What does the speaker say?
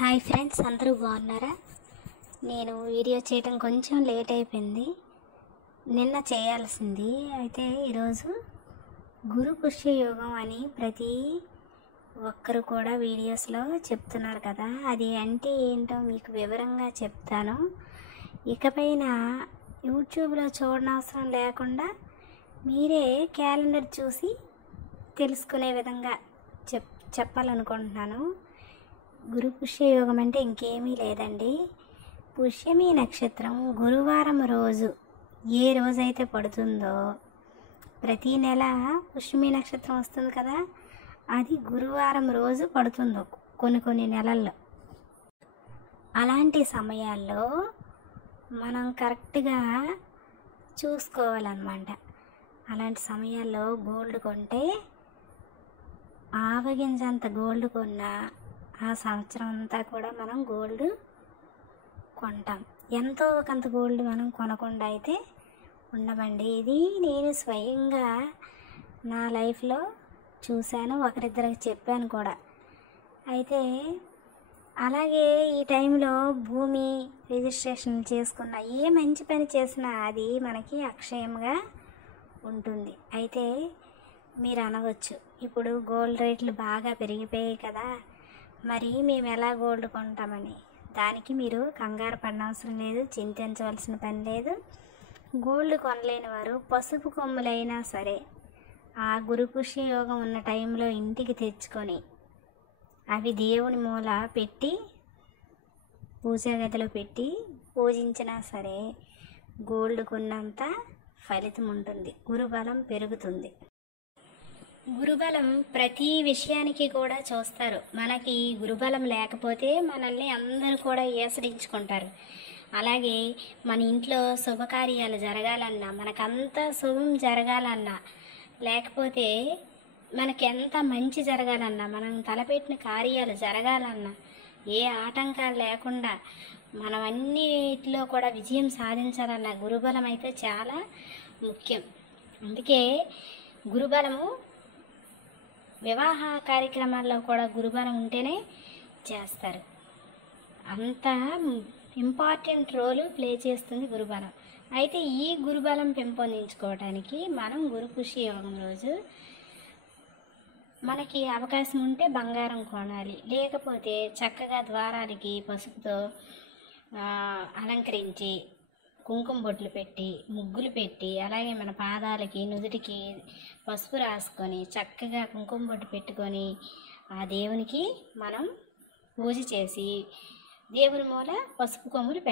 Hi friends, అందరూ బాగున్నారా? నేను వీడియో చేయడం కొంచెం లేట్ అయిపోయింది. నిన్న చేయాల్సింది అయితే ఈరోజు గురు పుష్య యోగం అని ప్రతి ఒక్కరు కూడా వీడియోస్లో చెప్తున్నారు కదా, అది అంటే ఏంటో మీకు వివరంగా చెప్తాను. ఇకపైన యూట్యూబ్లో చూడనవసరం లేకుండా మీరే క్యాలెండర్ చూసి తెలుసుకునే విధంగా చెప్పాలనుకుంటున్నాను. గురు పుష్య యోగం అంటే ఇంకేమీ లేదండి. పుష్యమి నక్షత్రం గురువారం రోజు ఏ రోజైతే పడుతుందో, ప్రతీ నెల పుష్యమి నక్షత్రం వస్తుంది కదా, అది గురువారం రోజు పడుతుందో కొన్ని నెలల్లో. అలాంటి సమయాల్లో మనం కరెక్ట్గా చూసుకోవాలన్నమాట. అలాంటి సమయాల్లో గోల్డ్ కొంటే ఆవగింజంత గోల్డ్ కొన్నా ఆ సంవత్సరం అంతా కూడా మనం గోల్డ్ కొంటాం. ఎంతో కొంత గోల్డ్ మనం కొనకుండా అయితే ఉండమండి. ఇది నేను స్వయంగా నా లైఫ్లో చూశాను, ఒకరిద్దరికి చెప్పాను కూడా. అయితే అలాగే ఈ టైంలో భూమి రిజిస్ట్రేషన్ చేసుకున్న ఏ మంచి పని చేసినా అది మనకి అక్షయంగా ఉంటుంది. అయితే మీరు అనవచ్చు, ఇప్పుడు గోల్డ్ రేట్లు బాగా పెరిగిపోయాయి కదా, మరి మేము ఎలా గోల్డ్ కొంటామని. దానికి మీరు కంగారు పడనవసరం లేదు, చింతించవలసిన పని లేదు. గోల్డ్ కొనలేని వారు పసుపు కొమ్ములైనా సరే ఆ గురు పుష్య యోగం ఉన్న టైంలో ఇంటికి తెచ్చుకొని అవి దేవుని మూల పెట్టి పూజా గదిలో పెట్టి పూజించినా సరే గోల్డ్ కొన్నంత ఫలితం ఉంటుంది, గురుబలం పెరుగుతుంది. గురుబలం ప్రతి విషయానికి కూడా చూస్తారు. మనకి గురుబలం లేకపోతే మనల్ని అందరూ కూడా ఈసడించుకుంటారు. అలాగే మన ఇంట్లో శుభకార్యాలు జరగాలన్నా, మనకంతా శుభం జరగాలన్నా, లేకపోతే మనకి ఎంత మంచి జరగాలన్నా, మనం తలపెట్టిన కార్యాలు జరగాలన్నా, ఏ ఆటంకాలు లేకుండా మనం అన్నిటిలో కూడా విజయం సాధించాలన్న గురుబలం అయితే చాలా ముఖ్యం. అందుకే గురుబలము వివాహ కార్యక్రమాల్లో కూడా గురుబలం ఉంటేనే చేస్తారు. అంత ఇంపార్టెంట్ రోలు ప్లే చేస్తుంది గురుబలం. అయితే ఈ గురుబలం పెంపొందించుకోవడానికి మనం గురు పుష్య యోగం రోజు మనకి అవకాశం ఉంటే బంగారం కొనాలి, లేకపోతే చక్కగా ద్వారాలకి పసుపుతో అలంకరించి కుంకుమ బొట్లు పెట్టి ముగ్గులు పెట్టి, అలాగే మన పాదాలకి నుదుటికి పసుపు రాసుకొని చక్కగా కుంకుమ బొట్టు పెట్టుకొని ఆ దేవునికి మనం పూజ చేసి దేవుని మూల పసుపు కొమ్ములు